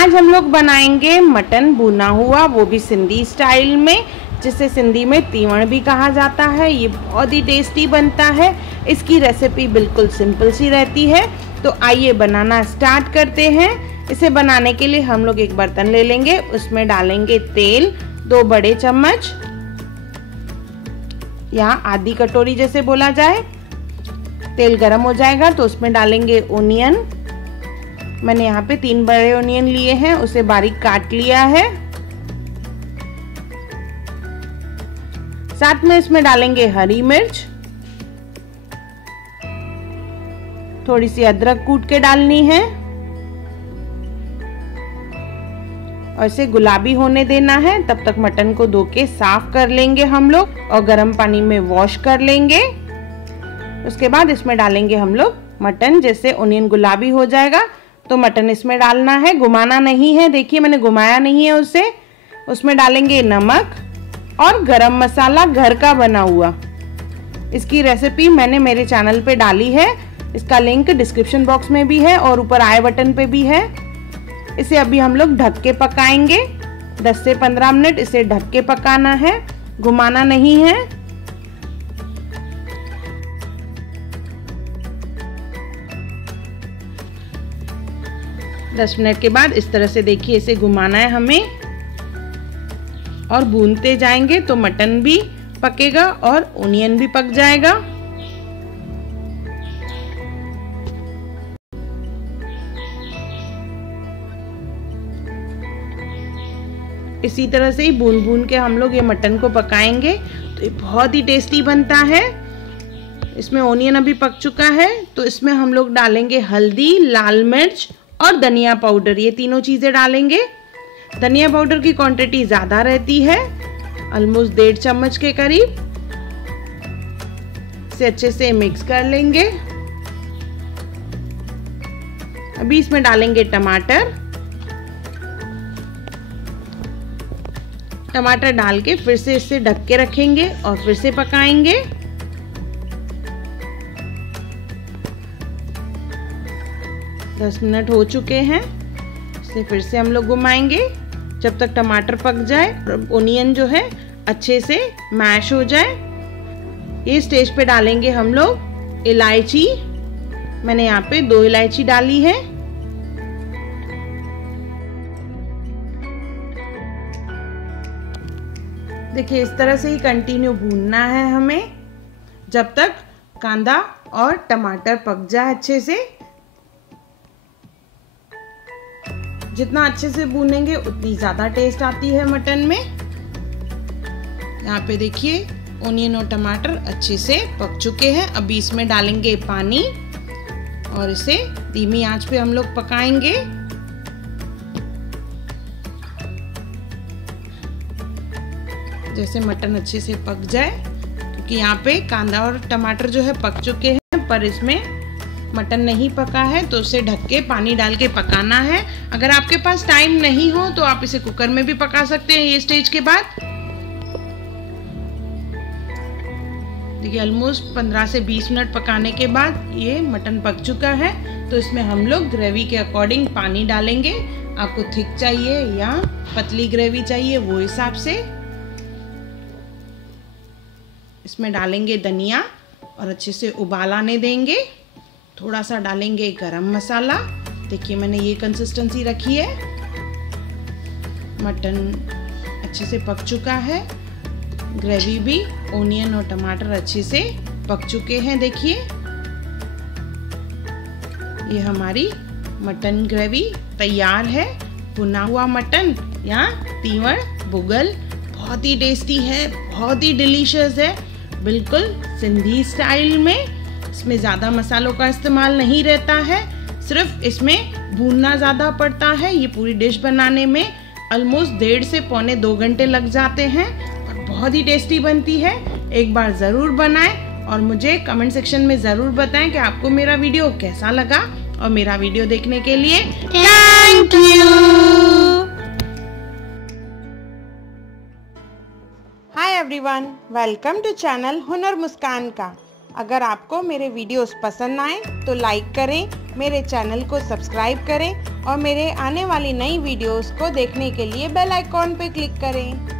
आज हम लोग बनाएंगे मटन भुना हुआ, वो भी सिंधी स्टाइल में, जिसे सिंधी में तीवण भी कहा जाता है। ये बहुत ही टेस्टी बनता है। इसकी रेसिपी बिल्कुल सिंपल सी रहती है। तो आइए बनाना स्टार्ट करते हैं। इसे बनाने के लिए हम लोग एक बर्तन ले लेंगे, उसमें डालेंगे तेल 2 बड़े चम्मच, यहाँ आधी कटोरी जैसे बोला जाए। तेल गरम हो जाएगा तो उसमें डालेंगे ओनियन। मैंने यहाँ पे 3 बड़े ओनियन लिए हैं, उसे बारीक काट लिया है। साथ में इसमें डालेंगे हरी मिर्च, थोड़ी सी अदरक कूट के डालनी है और इसे गुलाबी होने देना है। तब तक मटन को धो के साफ कर लेंगे हम लोग और गर्म पानी में वॉश कर लेंगे। उसके बाद इसमें डालेंगे हम लोग मटन। जैसे ओनियन गुलाबी हो जाएगा तो मटन इसमें डालना है, घुमाना नहीं है। देखिए मैंने घुमाया नहीं है उसे। उसमें डालेंगे नमक और गरम मसाला घर का बना हुआ। इसकी रेसिपी मैंने मेरे चैनल पे डाली है, इसका लिंक डिस्क्रिप्शन बॉक्स में भी है और ऊपर आई बटन पे भी है। इसे अभी हम लोग ढक के पकाएंगे 10 से 15 मिनट। इसे ढक के पकाना है, घुमाना नहीं है। 10 मिनट के बाद इस तरह से देखिए इसे घुमाना है हमें और भूनते जाएंगे तो मटन भी पकेगा और ओनियन भी पक जाएगा। इसी तरह से ही भून भून के हम लोग ये मटन को पकाएंगे तो ये बहुत ही टेस्टी बनता है। इसमें ओनियन अभी पक चुका है तो इसमें हम लोग डालेंगे हल्दी, लाल मिर्च और धनिया पाउडर। ये तीनों चीजें डालेंगे। धनिया पाउडर की क्वांटिटी ज्यादा रहती है, ऑलमोस्ट 1.5 चम्मच के करीब। इसे अच्छे से मिक्स कर लेंगे। अभी इसमें डालेंगे टमाटर। टमाटर डाल के फिर से इसे ढक के रखेंगे और फिर से पकाएंगे। दस मिनट हो चुके हैं। इसे फिर से हम लोग घुमाएंगे जब तक टमाटर पक जाए और ओनियन जो है अच्छे से मैश हो जाए। ये स्टेज पे डालेंगे हम लोग इलायची। मैंने यहाँ पे 2 इलायची डाली है। देखिए इस तरह से ही कंटिन्यू भूनना है हमें जब तक कांदा और टमाटर पक जाए अच्छे से। जितना अच्छे से भूनेंगे उतनी ज्यादा टेस्ट आती है मटन में। यहाँ पे देखिए ओनियन और टमाटर अच्छे से पक चुके हैं। अभी इसमें डालेंगे पानी और इसे धीमी आंच पे हम लोग पकाएंगे। जैसे मटन अच्छे से पक जाए, क्योंकि यहाँ पे कांदा और टमाटर जो है पक चुके हैं पर इसमें मटन नहीं पका है तो उसे ढक के पानी डाल के पकाना है। अगर आपके पास टाइम नहीं हो तो आप इसे कुकर में भी पका सकते हैं। ये स्टेज के बाद देखिए ऑलमोस्ट 15 से 20 मिनट पकाने के बाद ये मटन पक चुका है। तो इसमें हम लोग ग्रेवी के अकॉर्डिंग पानी डालेंगे। आपको थिक चाहिए या पतली ग्रेवी चाहिए वो हिसाब से। इसमें डालेंगे धनिया और अच्छे से उबाल आने देंगे। थोड़ा सा डालेंगे गरम मसाला। देखिए मैंने ये कंसिस्टेंसी रखी है। मटन अच्छे से पक चुका है, ग्रेवी भी, ओनियन और टमाटर अच्छे से पक चुके हैं। देखिए ये हमारी मटन ग्रेवी तैयार है। भुना हुआ मटन या तीवण भुगल बहुत ही टेस्टी है, बहुत ही डिलीशियस है, बिल्कुल सिंधी स्टाइल में। इसमें ज़्यादा मसालों का इस्तेमाल नहीं रहता है, सिर्फ इसमें भूनना ज़्यादा पड़ता है। ये पूरी डिश बनाने में ऑलमोस्ट 1.5 से पौने 2 घंटे लग जाते हैं और बहुत ही टेस्टी बनती है। एक बार ज़रूर बनाएं और मुझे कमेंट सेक्शन में ज़रूर बताएं कि आपको मेरा वीडियो कैसा लगा। और मेरा वीडियो देखने के लिए thank you. Hi everyone, welcome to channel Hunar Muskan का। अगर आपको मेरे वीडियोस पसंद आए तो लाइक करें, मेरे चैनल को सब्सक्राइब करें और मेरे आने वाली नई वीडियोस को देखने के लिए बेल आइकॉन पे क्लिक करें।